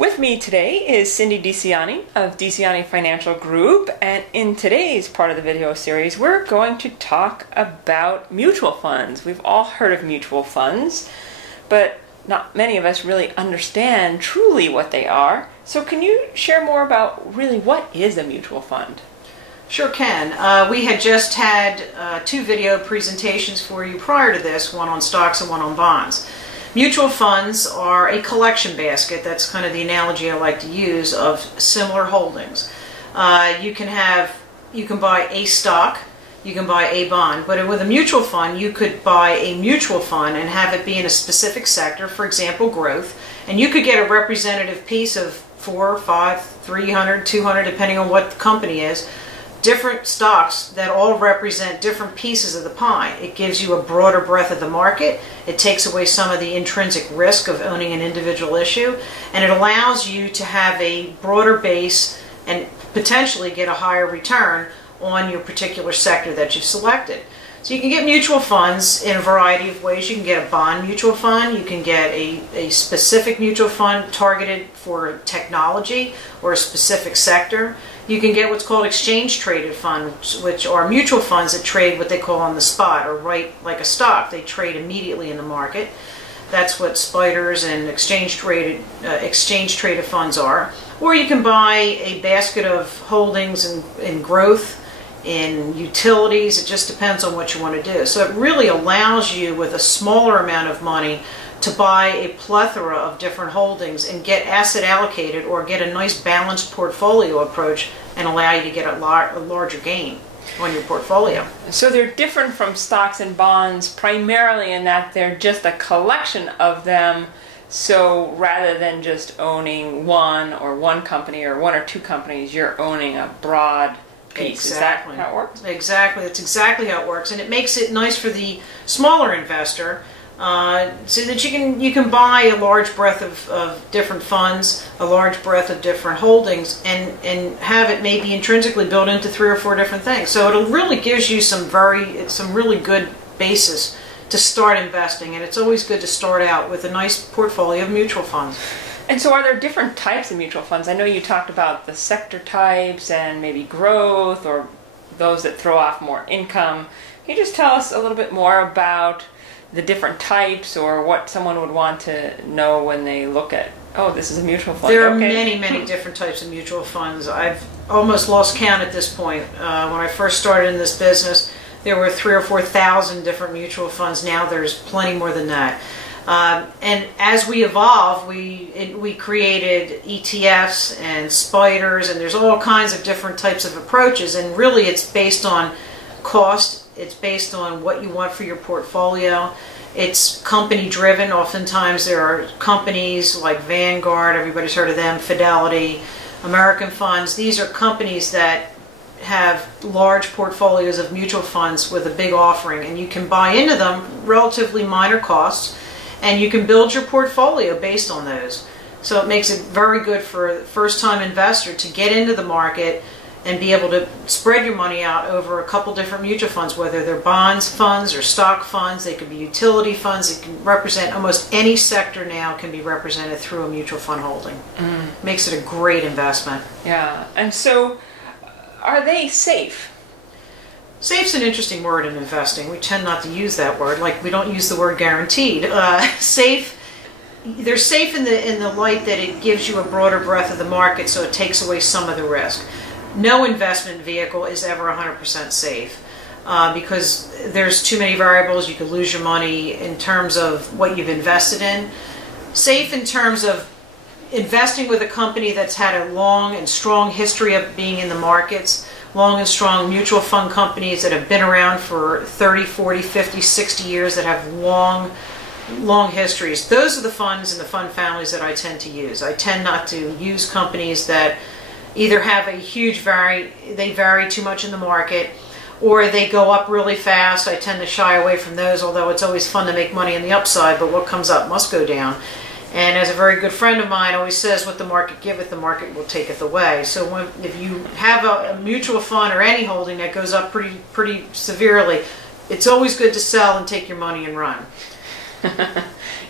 With me today is Cindy Diccianni of Diccianni Financial Group, and in today's part of the video series we're going to talk about mutual funds. We've all heard of mutual funds, but not many of us really understand truly what they are. So can you share more about really what is a mutual fund? Sure can. We had just had two video presentations for you prior to this, one on stocks and one on bonds. Mutual funds are a collection basket, that's kind of the analogy I like to use, of similar holdings. You can buy a stock, you can buy a bond, but with a mutual fund you could buy a mutual fund and have it be in a specific sector, for example growth, and you could get a representative piece of 4, 5, 300, 200, depending on what the company is, different stocks that all represent different pieces of the pie. It gives you a broader breadth of the market. It takes away some of the intrinsic risk of owning an individual issue, and it allows you to have a broader base and potentially get a higher return on your particular sector that you've selected. So you can get mutual funds in a variety of ways. You can get a bond mutual fund, you can get a specific mutual fund targeted for technology or a specific sector. You can get what's called exchange traded funds, which are mutual funds that trade what they call on the spot, or right like a stock. They trade immediately in the market. That's what spiders and exchange traded funds are. Or you can buy a basket of holdings in growth, in utilities. It just depends on what you want to do. So it really allows you, with a smaller amount of money, to buy a plethora of different holdings and get asset allocated, or get a nice balanced portfolio approach, and allow you to get a larger gain on your portfolio. So they're different from stocks and bonds primarily in that they're just a collection of them. So rather than just owning one company or one or two companies, you're owning a broad piece. Exactly. Is that how it works? Exactly. That's exactly how it works, and it makes it nice for the smaller investor, so that you can buy a large breadth of different funds, a large breadth of different holdings, and have it maybe intrinsically built into 3 or 4 different things. So it really gives you some really good basis to start investing, and it's always good to start out with a nice portfolio of mutual funds. And so are there different types of mutual funds? I know you talked about the sector types and maybe growth, or those that throw off more income. Can you just tell us a little bit more about the different types, or what someone would want to know when they look at, oh, this is a mutual fund? There are many different types of mutual funds. I've almost lost count at this point. When I first started in this business, there were 3,000 or 4,000 different mutual funds. Now there's plenty more than that. And as we evolve, we created ETFs and spiders, and there's all kinds of different types of approaches, and really it's based on cost. It's based on what you want for your portfolio. It's company driven. Oftentimes there are companies like Vanguard, everybody's heard of them, Fidelity, American Funds. These are companies that have large portfolios of mutual funds with a big offering, and you can buy into them relatively minor costs, and you can build your portfolio based on those. So it makes it very good for a first-time investor to get into the market and be able to spread your money out over a couple different mutual funds, whether they're bonds funds or stock funds. They could be utility funds. It can represent almost any sector now, can be represented through a mutual fund holding. Makes it a great investment. Yeah. And so are they safe? Safe's an interesting word in investing. We tend not to use that word. Like, we don't use the word guaranteed. Safe, they're safe in the light that it gives you a broader breadth of the market, so it takes away some of the risk. No investment vehicle is ever 100% safe, because there's too many variables. You could lose your money in terms of what you've invested in. Safe in terms of investing with a company that's had a long and strong history of being in the markets, long and strong mutual fund companies that have been around for 30, 40, 50, 60 years, that have long histories. Those are the funds and the fund families that I tend to use. I tend not to use companies that either have a huge they vary too much in the market, or they go up really fast. I tend to shy away from those, although it's always fun to make money on the upside, but what comes up must go down. And as a very good friend of mine always says, what the market giveth, the market will taketh away. So if you have a mutual fund or any holding that goes up pretty severely, it's always good to sell and take your money and run.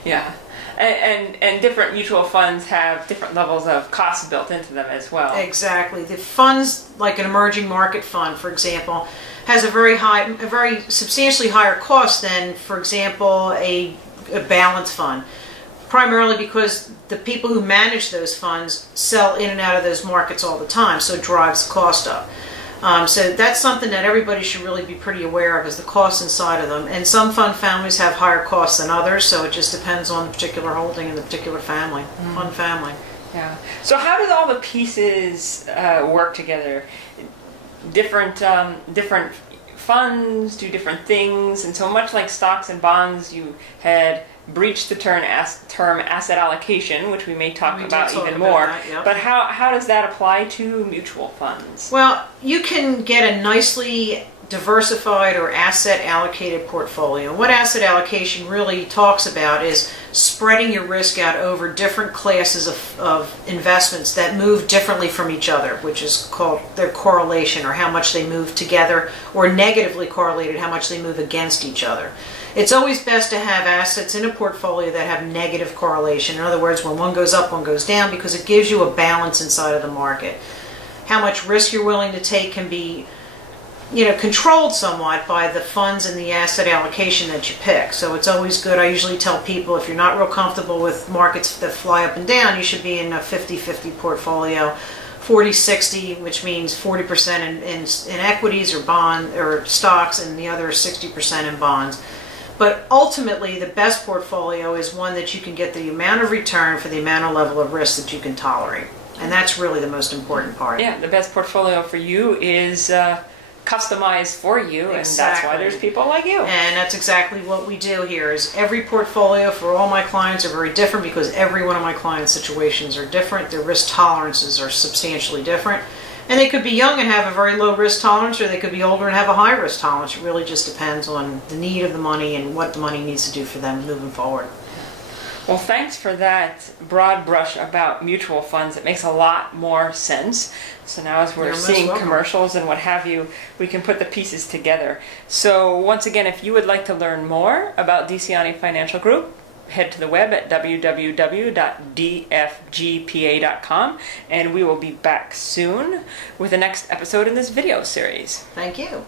Yeah. And different mutual funds have different levels of costs built into them as well. Exactly. The funds, like an emerging market fund, for example, has a very substantially higher cost than, for example, a balanced fund. Primarily because the people who manage those funds sell in and out of those markets all the time, so it drives the cost up. So that's something that everybody should really be pretty aware of, is the costs inside of them. And some fund families have higher costs than others, so it just depends on the particular holding and the particular family, fund family. Yeah. So how do all the pieces work together? Different funds do different things, and so much like stocks and bonds, you had breached the term asset allocation, which we may talk about even more. That, yep. But how does that apply to mutual funds? Well, you can get a nicely diversified or asset allocated portfolio. What asset allocation really talks about is spreading your risk out over different classes of investments that move differently from each other, which is called their correlation, or how much they move together, or negatively correlated, how much they move against each other. It's always best to have assets in a portfolio that have negative correlation. In other words, when one goes up, one goes down, because it gives you a balance inside of the market. How much risk you're willing to take can be, controlled somewhat by the funds and the asset allocation that you pick. So it's always good. I usually tell people, if you're not real comfortable with markets that fly up and down, you should be in a 50-50 portfolio. 40-60, which means 40% in equities or bond or stocks, and the other 60% in bonds. But ultimately, the best portfolio is one that you can get the amount of return for the amount of level of risk that you can tolerate. And that's really the most important part. Yeah, the best portfolio for you is customized for you, and that's why there's people like you. And that's exactly what we do here. Is every portfolio for all my clients are very different, because every one of my clients' situations are different. Their risk tolerances are substantially different. And they could be young and have a very low risk tolerance, or they could be older and have a high risk tolerance. It really just depends on the need of the money and what the money needs to do for them moving forward. Well, thanks for that broad brush about mutual funds. It makes a lot more sense. So now as we're seeing commercials and what have you, we can put the pieces together. So once again, if you would like to learn more about Diccianni Financial Group, head to the web at www.dfgpa.com, and we will be back soon with the next episode in this video series. Thank you.